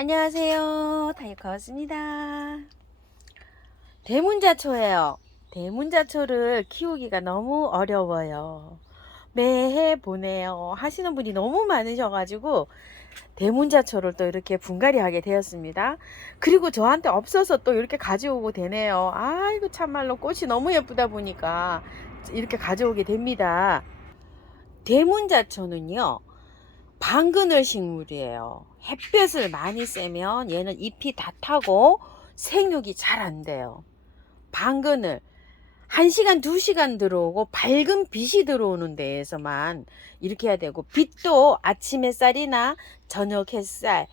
안녕하세요. 다이커였습니다. 대문자초예요. 대문자초를 키우기가 너무 어려워요. 매해 보내요 하시는 분이 너무 많으셔가지고 대문자초를 또 이렇게 분갈이 하게 되었습니다. 그리고 저한테 없어서 또 이렇게 가져오고 되네요. 아이고 참말로 꽃이 너무 예쁘다 보니까 이렇게 가져오게 됩니다. 대문자초는요, 방그늘 식물이에요. 햇볕을 많이 쐬면 얘는 잎이 다 타고 생육이 잘 안 돼요. 방그늘 1시간 2시간 들어오고 밝은 빛이 들어오는 데에서만 이렇게 해야 되고, 빛도 아침 햇살이나 저녁 햇살,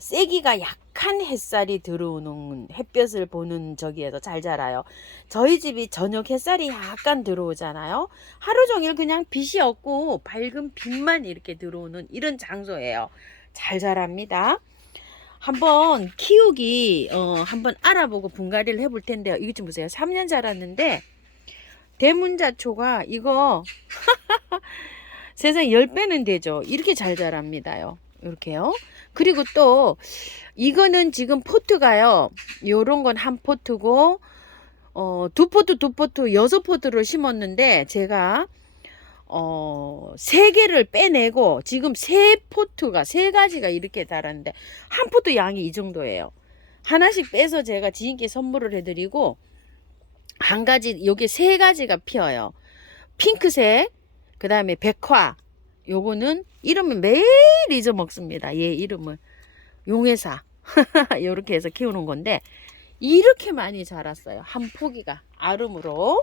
세기가 약한 햇살이 들어오는 햇볕을 보는 저기에서 잘 자라요. 저희 집이 저녁 햇살이 약간 들어오잖아요. 하루 종일 그냥 빛이 없고 밝은 빛만 이렇게 들어오는 이런 장소예요. 잘 자랍니다. 한번 키우기 한번 알아보고 분갈이를 해볼 텐데요. 이거 좀 보세요. 3년 자랐는데 대문자초가 이거 세상에 10배는 되죠. 이렇게 잘 자랍니다요. 이렇게요. 그리고 또 이거는 지금 포트가요, 요런 건 한 포트고, 2포트 6포트를 심었는데 제가 3개를 빼내고 지금 3포트가 3가지가 이렇게 자랐는데 한 포트 양이 이 정도예요. 하나씩 빼서 제가 지인께 선물을 해드리고, 한 가지, 요게 3가지가 피어요. 핑크색, 그 다음에 백화, 요거는 이름을 매일 잊어먹습니다. 얘 이름을 용해사 요렇게 해서 키우는 건데 이렇게 많이 자랐어요. 한 포기가 아름으로.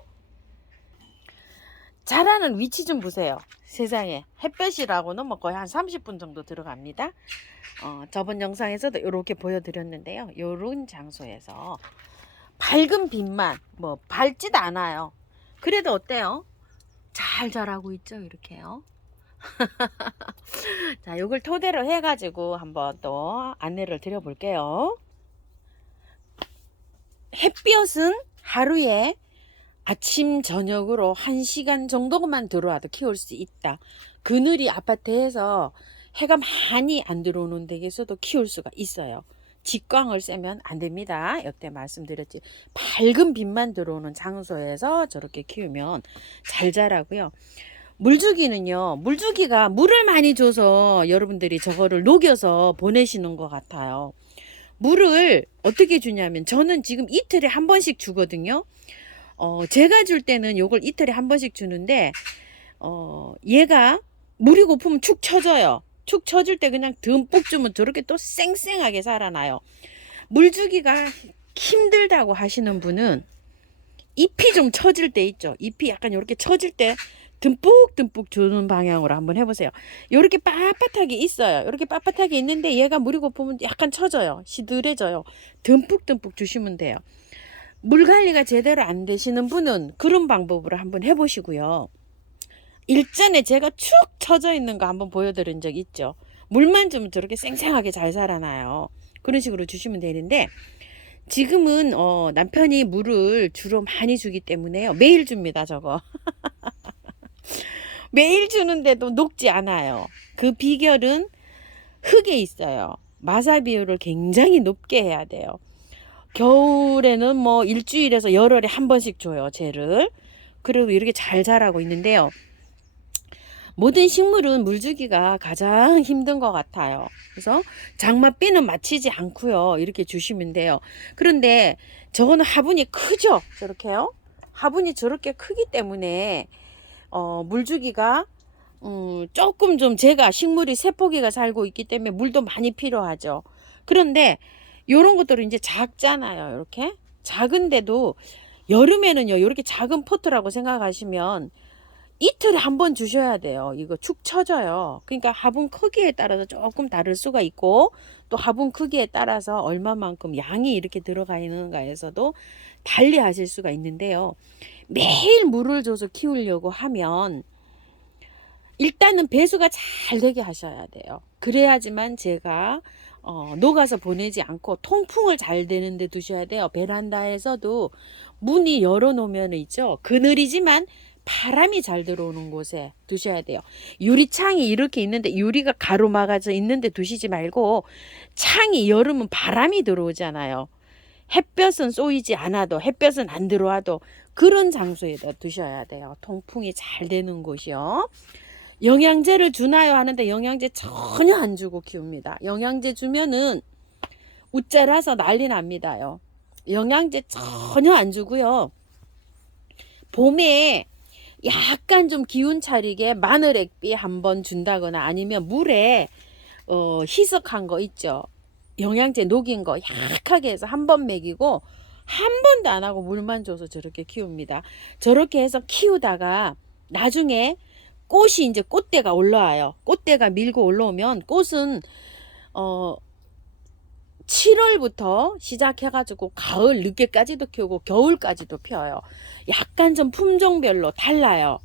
자라는 위치 좀 보세요. 세상에, 햇볕이라고는 뭐 거의 한 30분 정도 들어갑니다. 저번 영상에서도 이렇게 보여드렸는데요. 요런 장소에서 밝은 빛만, 뭐 밝지도 않아요. 그래도 어때요? 잘 자라고 있죠. 이렇게요. 자, 요걸 토대로 해가지고 한번 또 안내를 드려볼게요. 햇볕은 하루에 아침 저녁으로 1시간 정도만 들어와도 키울 수 있다. 그늘이 아파트에서 해가 많이 안 들어오는 데에서도 키울 수가 있어요. 직광을 쐬면 안 됩니다. 여태 말씀드렸지. 밝은 빛만 들어오는 장소에서 저렇게 키우면 잘 자라고요. 물주기는요, 물주기가 물을 많이 줘서 여러분들이 저거를 녹여서 보내시는 것 같아요. 물을 어떻게 주냐면, 저는 지금 이틀에 한 번씩 주거든요. 제가 줄 때는 요걸 이틀에 한 번씩 주는데, 얘가 물이 고프면 축 처져요. 축 처질 때 그냥 듬뿍 주면 저렇게 또 쌩쌩하게 살아나요. 물주기가 힘들다고 하시는 분은 잎이 좀 처질 때 있죠. 잎이 약간 이렇게 처질 때 듬뿍듬뿍 주는 방향으로 한번 해보세요. 이렇게 빳빳하게 있어요. 이렇게 빳빳하게 있는데 얘가 물이 고프면 약간 처져요. 시들해져요. 듬뿍듬뿍 주시면 돼요. 물 관리가 제대로 안 되시는 분은 그런 방법으로 한번 해보시고요. 일전에 제가 축 처져 있는 거 한번 보여드린 적 있죠. 물만 주면 저렇게 쌩쌩하게 잘 살아나요. 그런 식으로 주시면 되는데, 지금은 남편이 물을 주로 많이 주기 때문에요. 매일 줍니다, 저거. 매일 주는데도 녹지 않아요. 그 비결은 흙에 있어요. 마사 비율을 굉장히 높게 해야 돼요. 겨울에는 뭐 일주일에서 열흘에 한 번씩 줘요, 쟤를. 그리고 이렇게 잘 자라고 있는데요. 모든 식물은 물주기가 가장 힘든 것 같아요. 그래서 장맛비는 맞히지 않고요, 이렇게 주시면 돼요. 그런데 저거는 화분이 크죠? 저렇게요. 화분이 저렇게 크기 때문에 물주기가 조금 좀, 제가 식물이 세포기가 살고 있기 때문에 물도 많이 필요하죠. 그런데 요런 것들은 이제 작잖아요. 이렇게 작은데도 여름에는요, 이렇게 작은 포트라고 생각하시면 이틀에 한 번 주셔야 돼요. 이거 축 처져요. 그러니까 화분 크기에 따라서 조금 다를 수가 있고, 또 화분 크기에 따라서 얼마만큼 양이 이렇게 들어가 있는가에서도 달리 하실 수가 있는데요. 매일 물을 줘서 키우려고 하면 일단은 배수가 잘 되게 하셔야 돼요. 그래야지만 제가 녹아서 보내지 않고 통풍을 잘 되는 데 두셔야 돼요. 베란다에서도 문이 열어 놓으면 있죠, 그늘이지만 바람이 잘 들어오는 곳에 두셔야 돼요. 유리창이 이렇게 있는데 유리가 가로막아져 있는데 두시지 말고 창이 여름은 바람이 들어오잖아요. 햇볕은 쏘이지 않아도 햇볕은 안 들어와도 그런 장소에다 두셔야 돼요. 통풍이 잘 되는 곳이요. 영양제를 주나요 하는데 영양제 전혀 안 주고 키웁니다. 영양제 주면은 웃자라서 난리 납니다요. 영양제 전혀 안 주고요. 봄에 약간 좀 기운 차리게 마늘 액비 한번 준다거나 아니면 물에 희석한 거 있죠. 영양제 녹인 거 약하게 해서 한 번 먹이고 한 번도 안 하고 물만 줘서 저렇게 키웁니다. 저렇게 해서 키우다가 나중에 꽃이 이제 꽃대가 올라와요. 꽃대가 밀고 올라오면 꽃은 7월부터 시작해가지고 가을 늦게까지도 키우고 겨울까지도 피어요. 약간 좀 품종별로 달라요.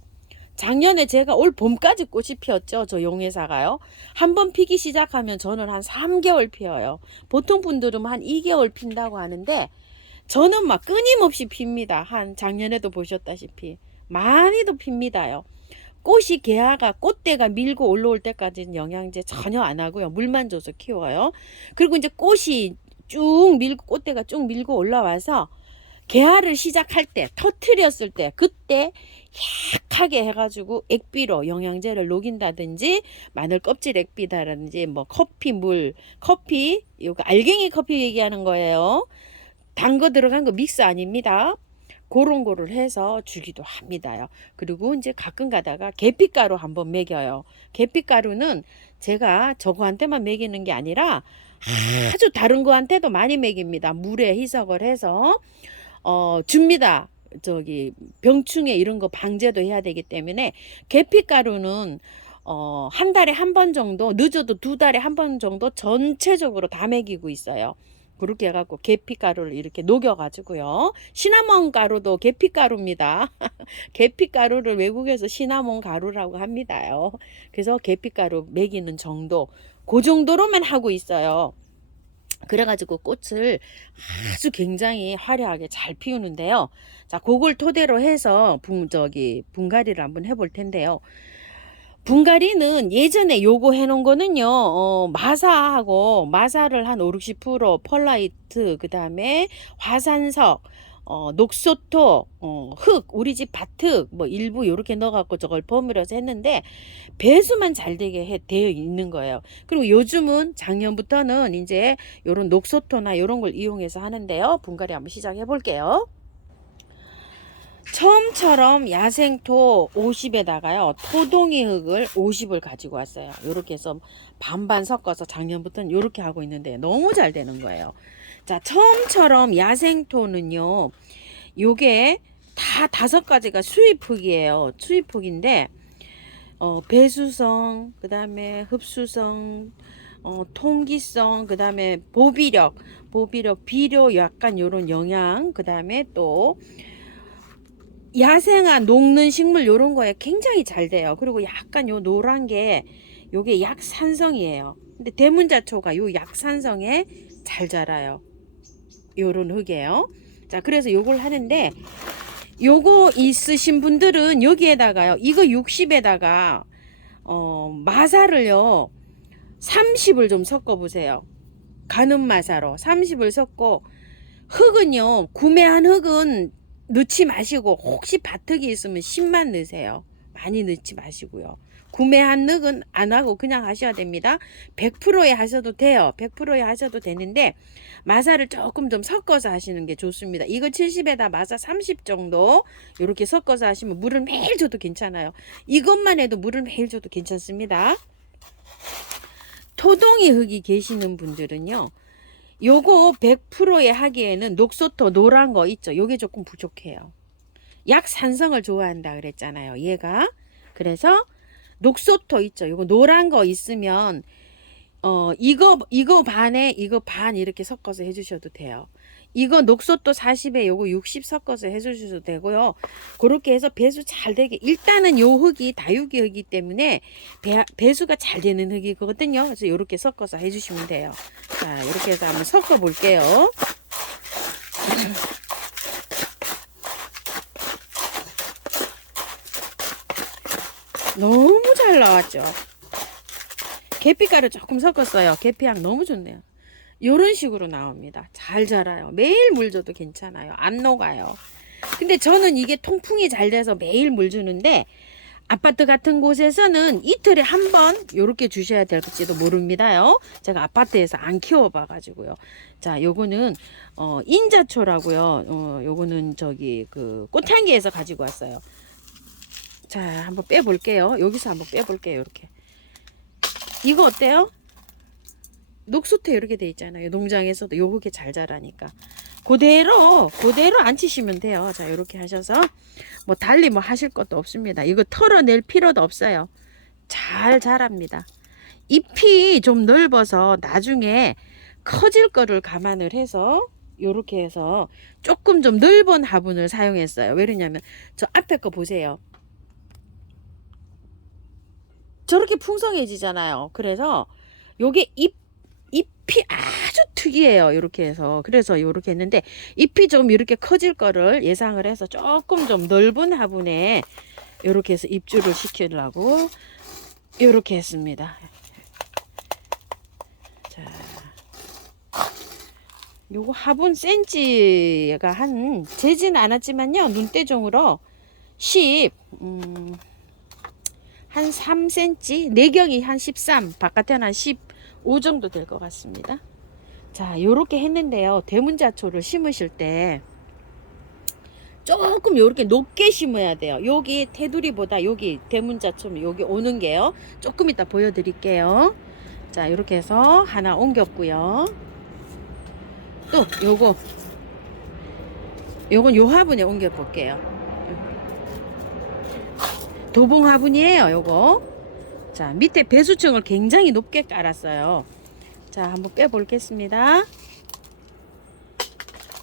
작년에 제가 올 봄까지 꽃이 피었죠. 저 용해사가요. 한번 피기 시작하면 저는 한 3개월 피어요. 보통 분들은 한 2개월 핀다고 하는데 저는 막 끊임없이 핍니다. 한 작년에도 보셨다시피 많이도 핍니다요. 꽃이 개화가 꽃대가 밀고 올라올 때까지는 영양제 전혀 안 하고요. 물만 줘서 키워요. 그리고 이제 꽃이 쭉 밀고 꽃대가 쭉 밀고 올라와서 개화를 시작할 때 터트렸을 때 그때 약하게 해가지고 액비로 영양제를 녹인다든지 마늘 껍질 액비다든지 뭐 커피 이거 알갱이 커피 얘기하는 거예요. 단 거 들어간 거 믹스 아닙니다. 그런 거를 해서 주기도 합니다요. 그리고 이제 가끔 가다가 계피가루 한번 먹여요. 계피가루는 제가 저거한테만 먹이는 게 아니라 아주 다른 거한테도 많이 먹입니다. 물에 희석을 해서 줍니다. 저기 병충해 이런 거 방제도 해야 되기 때문에 계피가루는 한 달에 한 번 정도 늦어도 2달에 한 번 정도 전체적으로 다 먹이고 있어요. 그렇게 해갖고 계피가루를 이렇게 녹여가지고요. 시나몬 가루도 계피가루입니다. 계피가루를 외국에서 시나몬 가루라고 합니다요. 그래서 계피가루 먹이는 정도 그 정도로만 하고 있어요. 그래가지고 꽃을 아주 굉장히 화려하게 잘 피우는데요. 자, 그걸 토대로 해서 분갈이를 한번 해볼 텐데요. 분갈이는 예전에 요거 해놓은 거는요, 마사를 한 50, 60%, 펄라이트, 그 다음에 화산석, 녹소토, 흙, 우리 집 밭흙, 뭐 일부 요렇게 넣어갖고 저걸 버무려서 했는데, 배수만 잘 되게 되어 있는 거예요. 그리고 요즘은 작년부터는 이제 요런 녹소토나 요런 걸 이용해서 하는데요. 분갈이 한번 시작해 볼게요. 처음처럼 야생토 50에다가요 토동이 흙을 50을 가지고 왔어요. 이렇게 해서 반반 섞어서 작년부터는 이렇게 하고 있는데 너무 잘 되는 거예요. 자, 처음처럼 야생토는요 요게 다 5가지가 수입흙이에요. 수입흙인데 배수성, 그 다음에 흡수성, 통기성, 그 다음에 보비력, 비료 약간 요런 영양, 그 다음에 또 야생화 녹는 식물 요런 거에 굉장히 잘 돼요. 그리고 약간 요 노란 게 요게 약산성이에요. 근데 대문자초가 요 약산성에 잘 자라요. 요런 흙이에요. 자, 그래서 요걸 하는데 요거 있으신 분들은 여기에다가요. 이거 60에다가 마사를요. 30을 좀 섞어 보세요. 가는 마사로 30을 섞고 흙은요. 구매한 흙은 넣지 마시고 혹시 밭흙이 있으면 10만 넣으세요. 많이 넣지 마시고요. 구매한 흙은 안 하고 그냥 하셔야 됩니다. 100%에 하셔도 돼요. 100%에 하셔도 되는데 마사를 조금 좀 섞어서 하시는 게 좋습니다. 이거 70에다 마사 30 정도 이렇게 섞어서 하시면 물을 매일 줘도 괜찮아요. 이것만 해도 물을 매일 줘도 괜찮습니다. 토동이 흙이 계시는 분들은요. 요거 100%에 하기에는 녹소토 노란 거 있죠. 요게 조금 부족해요. 약산성을 좋아한다 그랬잖아요. 얘가. 그래서 녹소토 있죠. 요거 노란 거 있으면 이거 반에 이거 반 이렇게 섞어서 해주셔도 돼요. 이거 녹소토 40에 요거 60 섞어서 해주셔도 되고요. 그렇게 해서 배수 잘 되게 일단은 요 흙이 다육이 흙이기 때문에 배수가 잘 되는 흙이거든요. 그래서 요렇게 섞어서 해주시면 돼요. 자, 이렇게 해서 한번 섞어 볼게요. 너무 잘 나왔죠. 계피가루 조금 섞었어요. 계피향 너무 좋네요. 요런 식으로 나옵니다. 잘 자라요. 매일 물 줘도 괜찮아요. 안 녹아요. 근데 저는 이게 통풍이 잘 돼서 매일 물 주는데 아파트 같은 곳에서는 이틀에 한 번 요렇게 주셔야 될지도 모릅니다요. 제가 아파트에서 안 키워봐 가지고요. 자, 요거는 인자초라고요. 요거는 저기 그 꽃향기에서 가지고 왔어요. 자, 한번 빼 볼게요. 여기서 한번 빼 볼게요. 이렇게. 이거 어때요? 녹수태 이렇게 돼 있잖아요. 농장에서도 요게 잘 자라니까. 그대로 안 치시면 돼요. 자, 이렇게 하셔서 뭐 달리 뭐 하실 것도 없습니다. 이거 털어낼 필요도 없어요. 잘 자랍니다. 잎이 좀 넓어서 나중에 커질 거를 감안을 해서 요렇게 해서 조금 좀 넓은 화분을 사용했어요. 왜냐면 저 앞에 거 보세요. 저렇게 풍성해지잖아요. 그래서 요게 잎이 아주 특이해요. 이렇게 해서. 그래서 이렇게 했는데 잎이 좀 이렇게 커질 거를 예상을 해서 조금 좀 넓은 화분에 이렇게 해서 입주를 시키려고 이렇게 했습니다. 자, 요거 화분 센치가 한 재진 않았지만요. 눈대중으로 10 한 3cm, 내경이 한 13, 바깥에는 한 15 정도 될 것 같습니다. 자, 요렇게 했는데요. 대문자초를 심으실 때 조금 요렇게 높게 심어야 돼요. 여기 테두리보다 여기 대문자초 여기 오는 게요. 조금 이따 보여드릴게요. 자, 요렇게 해서 하나 옮겼고요. 또 요건 요 화분에 옮겨 볼게요. 도봉 화분이에요. 요거. 자, 밑에 배수층을 굉장히 높게 깔았어요. 자, 한번 빼 보겠습니다.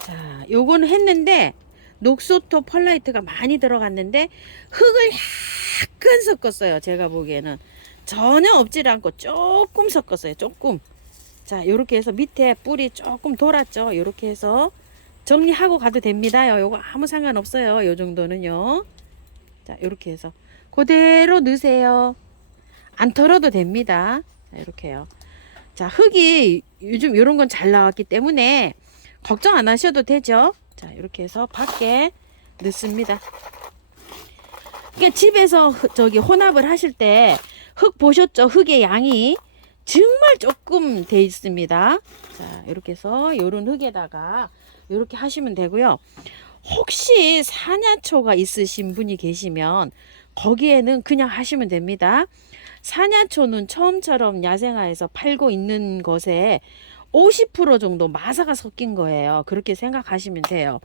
자, 요거는 했는데 녹소토 펄라이트가 많이 들어갔는데 흙을 약간 섞었어요. 제가 보기에는 전혀 없지 않고 조금 섞었어요. 조금. 자, 요렇게 해서 밑에 뿌리 조금 돌았죠. 요렇게 해서 정리하고 가도 됩니다요. 요거 아무 상관없어요. 요 정도는요. 자, 요렇게 해서 그대로 넣으세요. 안 털어도 됩니다. 자, 이렇게요. 자, 흙이 요즘 이런 건 잘 나왔기 때문에 걱정 안 하셔도 되죠. 자, 이렇게 해서 밖에 넣습니다. 그러니까 집에서 저기 혼합을 하실 때 흙 보셨죠? 흙의 양이 정말 조금 돼 있습니다. 자, 이렇게 해서 요런 흙에다가 이렇게 하시면 되고요. 혹시 사냐초가 있으신 분이 계시면 거기에는 그냥 하시면 됩니다. 사냐초는 처음처럼 야생화에서 팔고 있는 것에 50% 정도 마사가 섞인 거예요. 그렇게 생각하시면 돼요.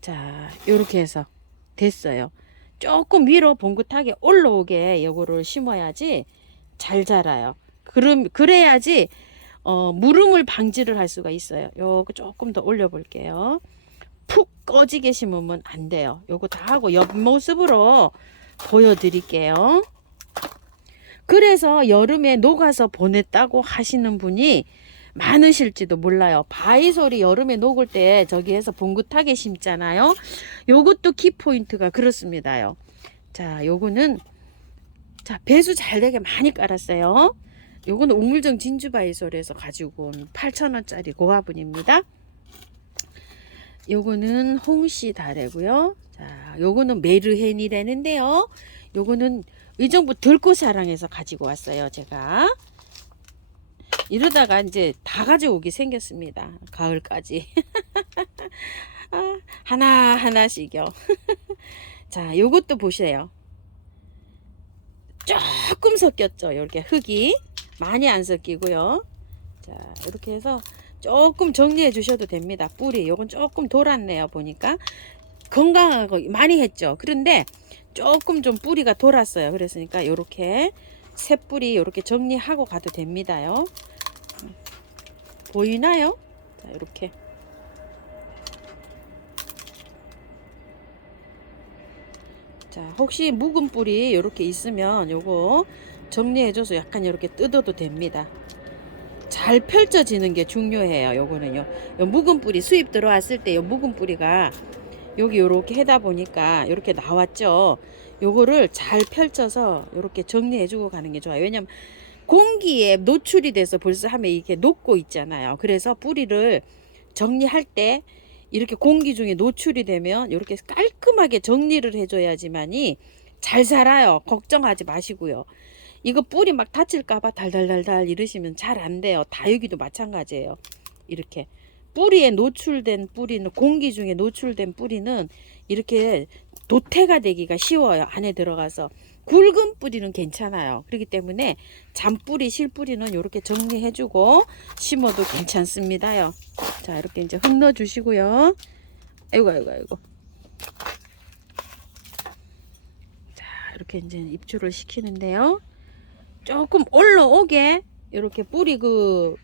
자, 이렇게 해서 됐어요. 조금 위로 봉긋하게 올라오게 요거를 심어야지 잘 자라요. 그래야지 무름을 방지를 할 수가 있어요. 요거 조금 더 올려 볼게요. 푹 꺼지게 심으면 안 돼요. 요거 다 하고 옆모습으로 보여드릴게요. 그래서 여름에 녹아서 보냈다고 하시는 분이 많으실지도 몰라요. 바이솔이 여름에 녹을 때 저기에서 봉긋하게 심잖아요. 요것도 키포인트가 그렇습니다요. 자, 요거는 자, 배수 잘 되게 많이 깔았어요. 요거는 옥물정 진주바이솔에서 가지고 온 8,000원짜리 고화분입니다. 요거는 홍씨 다래고요. 자, 요거는 메르헨이라는데요. 요거는 의정부 들꽃사랑에서 가지고 왔어요. 제가 이러다가 이제 다 가져오기 생겼습니다. 가을까지. 아, 하나하나씩요. 자, 요것도 보세요. 조금 섞였죠. 이렇게 흙이 많이 안 섞이고요. 자, 이렇게 해서 조금 정리해 주셔도 됩니다. 뿌리 요건 조금 돌았네요. 보니까 건강하고 많이 했죠. 그런데 조금 좀 뿌리가 돌았어요. 그랬으니까 이렇게 새 뿌리 이렇게 정리하고 가도 됩니다요. 보이나요? 자, 이렇게 자, 혹시 묵은 뿌리 이렇게 있으면 요거 정리해줘서 약간 이렇게 뜯어도 됩니다. 잘 펼쳐지는 게 중요해요. 요거는요. 요 묵은 뿌리 수입 들어왔을 때 요 묵은 뿌리가 여기 요렇게 해다 보니까 요렇게 나왔죠. 요거를 잘 펼쳐서 요렇게 정리해 주고 가는 게 좋아요. 왜냐면 공기에 노출이 돼서 벌써 하면 이게 녹고 있잖아요. 그래서 뿌리를 정리할 때 이렇게 공기 중에 노출이 되면 이렇게 깔끔하게 정리를 해줘야지만이 잘 자라요. 걱정하지 마시고요. 이거 뿌리 막 다칠까봐 달달달달 이러시면 잘 안 돼요. 다육이도 마찬가지예요. 이렇게 뿌리에 노출된 뿌리는, 공기 중에 노출된 뿌리는 이렇게 도태가 되기가 쉬워요. 안에 들어가서. 굵은 뿌리는 괜찮아요. 그렇기 때문에 잔뿌리, 실뿌리는 이렇게 정리해주고 심어도 괜찮습니다요. 자, 이렇게 이제 흙 넣어주시고요. 아이고, 아이고, 아이고. 자, 이렇게 이제 입주를 시키는데요. 조금 올라오게 이렇게 뿌리하고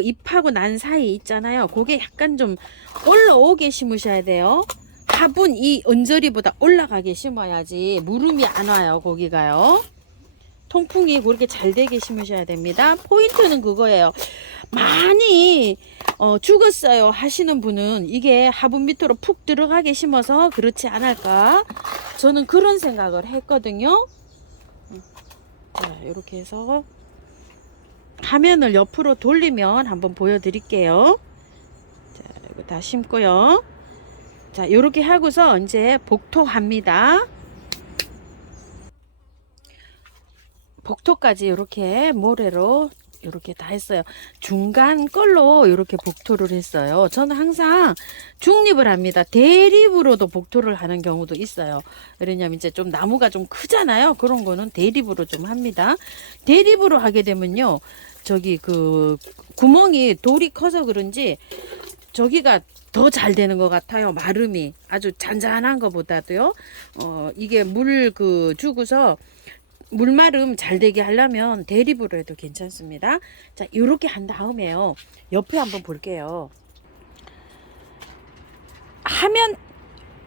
잎하고 난 사이 있잖아요. 그게 약간 좀 올라오게 심으셔야 돼요. 화분 이 언저리보다 올라가게 심어야지 무름이 안 와요. 거기가요. 통풍이 그렇게 잘 되게 심으셔야 됩니다. 포인트는 그거예요. 많이 죽었어요 하시는 분은 이게 화분 밑으로 푹 들어가게 심어서 그렇지 않을까, 저는 그런 생각을 했거든요. 자, 이렇게 해서 화면을 옆으로 돌리면 한번 보여드릴게요. 자, 이거 다 심고요. 자, 이렇게 하고서 이제 복토합니다. 복토까지 이렇게 모래로 이렇게 다 했어요. 중간 걸로 이렇게 복토를 했어요. 저는 항상 중립을 합니다. 대립으로도 복토를 하는 경우도 있어요. 왜냐면 이제 좀 나무가 좀 크잖아요. 그런 거는 대립으로 좀 합니다. 대립으로 하게 되면요, 저기 그 구멍이 돌이 커서 그런지 저기가 더 잘 되는 것 같아요. 마름이 아주 잔잔한 것보다도요. 이게 물 주고서 물마름 잘 되게 하려면 대립으로 해도 괜찮습니다. 자, 이렇게 한 다음에요, 옆에 한번 볼게요.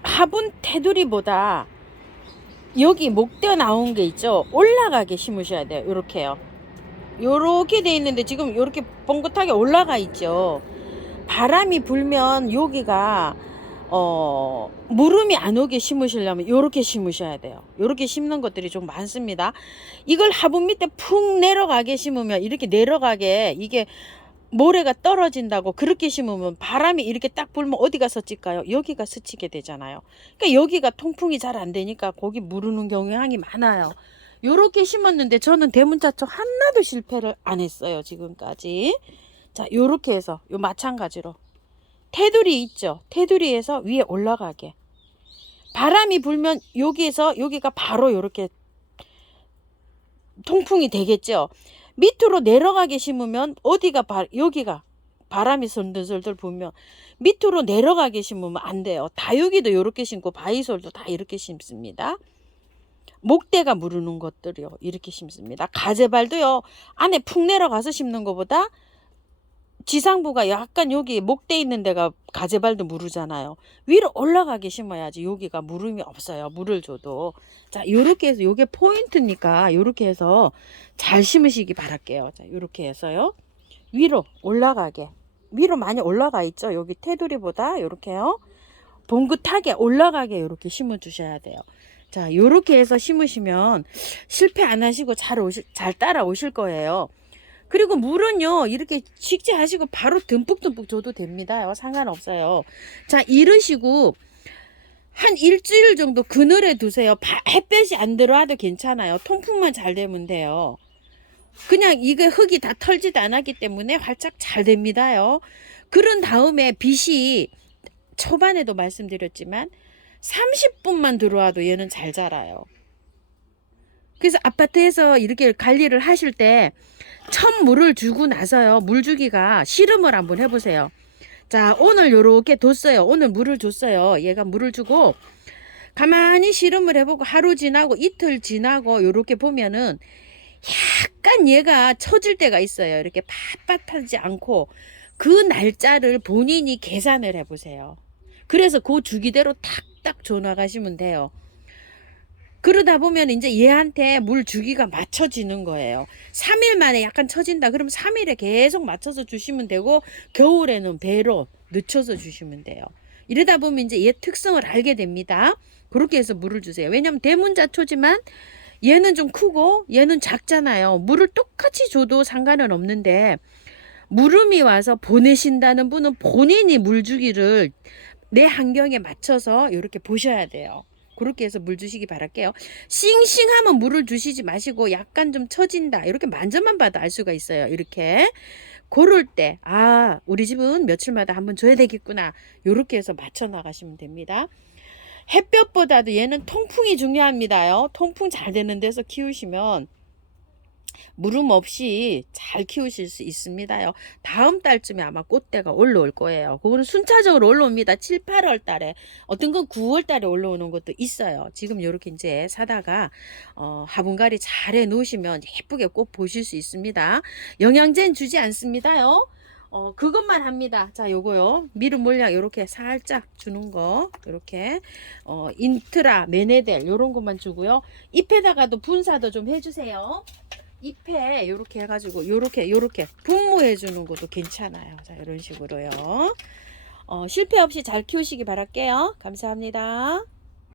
화분 테두리보다 여기 목대 나온 게 있죠, 올라가게 심으셔야 돼요. 이렇게요. 요렇게 돼 있는데 지금 요렇게 뻥긋하게 올라가 있죠. 바람이 불면 여기가 무름이 안 오게 심으시려면 요렇게 심으셔야 돼요. 요렇게 심는 것들이 좀 많습니다. 이걸 화분 밑에 푹 내려가게 심으면, 이렇게 내려가게, 이게 모래가 떨어진다고 그렇게 심으면 바람이 이렇게 딱 불면 어디가 스칠까요? 여기가 스치게 되잖아요. 그러니까 여기가 통풍이 잘 안 되니까 거기 무르는 경향이 많아요. 요렇게 심었는데 저는 대문자초 하나도 실패를 안 했어요, 지금까지. 자, 요렇게 해서 요 마찬가지로 테두리 있죠, 테두리에서 위에 올라가게, 바람이 불면 여기에서 여기가 바로 요렇게 통풍이 되겠죠. 밑으로 내려가게 심으면 어디가 여기가 바람이 설들설들 불면 밑으로 내려가게 심으면 안 돼요. 다육이도 요렇게 심고 바이솔도 다 이렇게 심습니다. 목대가 무르는 것들이요, 이렇게 심습니다. 가재발도요, 안에 푹 내려가서 심는 것보다 지상부가 약간 여기 목대 있는 데가 가재발도 무르잖아요. 위로 올라가게 심어야지 여기가 무름이 없어요. 물을 줘도. 자, 요렇게 해서 요게 포인트니까 요렇게 해서 잘 심으시기 바랄게요. 자, 요렇게 해서요, 위로 올라가게, 위로 많이 올라가 있죠. 여기 테두리보다 요렇게요, 봉긋하게 올라가게 요렇게 심어 주셔야 돼요. 자, 요렇게 해서 심으시면 실패 안 하시고 잘 따라오실 거예요. 그리고 물은요, 이렇게 식재하시고 바로 듬뿍듬뿍 줘도 됩니다요. 상관없어요. 자, 이러시고 한 일주일 정도 그늘에 두세요. 햇볕이 안 들어와도 괜찮아요. 통풍만 잘 되면 돼요. 그냥 이게 흙이 다 털지도 않았기 때문에 활짝 잘 됩니다요. 그런 다음에 빛이 초반에도 말씀드렸지만 30분만 들어와도 얘는 잘 자라요. 그래서 아파트에서 이렇게 관리를 하실 때 첫 물을 주고 나서요, 물 주기가 씨름을 한번 해보세요. 자, 오늘 요렇게 뒀어요. 오늘 물을 줬어요. 얘가 물을 주고 가만히 씨름을 해보고 하루 지나고 이틀 지나고 요렇게 보면은 약간 얘가 처질 때가 있어요. 이렇게 빳빳하지 않고. 그 날짜를 본인이 계산을 해보세요. 그래서 그 주기대로 탁탁 줘 나가시면 돼요. 그러다 보면 이제 얘한테 물 주기가 맞춰지는 거예요. 3일 만에 약간 처진다 그러면 3일에 계속 맞춰서 주시면 되고, 겨울에는 배로 늦춰서 주시면 돼요. 이러다 보면 이제 얘 특성을 알게 됩니다. 그렇게 해서 물을 주세요. 왜냐면 대문자초지만 얘는 좀 크고 얘는 작잖아요. 물을 똑같이 줘도 상관은 없는데 물음이 와서 보내신다는 분은 본인이 물 주기를 내 환경에 맞춰서 이렇게 보셔야 돼요. 그렇게 해서 물 주시기 바랄게요. 싱싱하면 물을 주시지 마시고 약간 좀 처진다. 이렇게 만져만 봐도 알 수가 있어요. 이렇게. 고를 때, 아, 우리 집은 며칠마다 한번 줘야 되겠구나. 이렇게 해서 맞춰 나가시면 됩니다. 햇볕보다도 얘는 통풍이 중요합니다요. 통풍 잘 되는 데서 키우시면 물음 없이 잘 키우실 수 있습니다요. 다음 달쯤에 아마 꽃대가 올라올 거예요. 그거는 순차적으로 올라옵니다. 7, 8월 달에. 어떤 건 9월 달에 올라오는 것도 있어요. 지금 이렇게 이제 사다가 화분갈이 잘 해 놓으시면 예쁘게 꽃 보실 수 있습니다. 영양제는 주지 않습니다요. 그것만 합니다. 자, 요거요. 미름 물량 요렇게 살짝 주는 거. 요렇게. 인트라, 메네델 요런 것만 주고요. 잎에다가도 분사도 좀 해주세요. 잎에 요렇게 해가지고 요렇게 분무해 주는 것도 괜찮아요. 자, 이런 식으로요. 실패 없이 잘 키우시기 바랄게요. 감사합니다.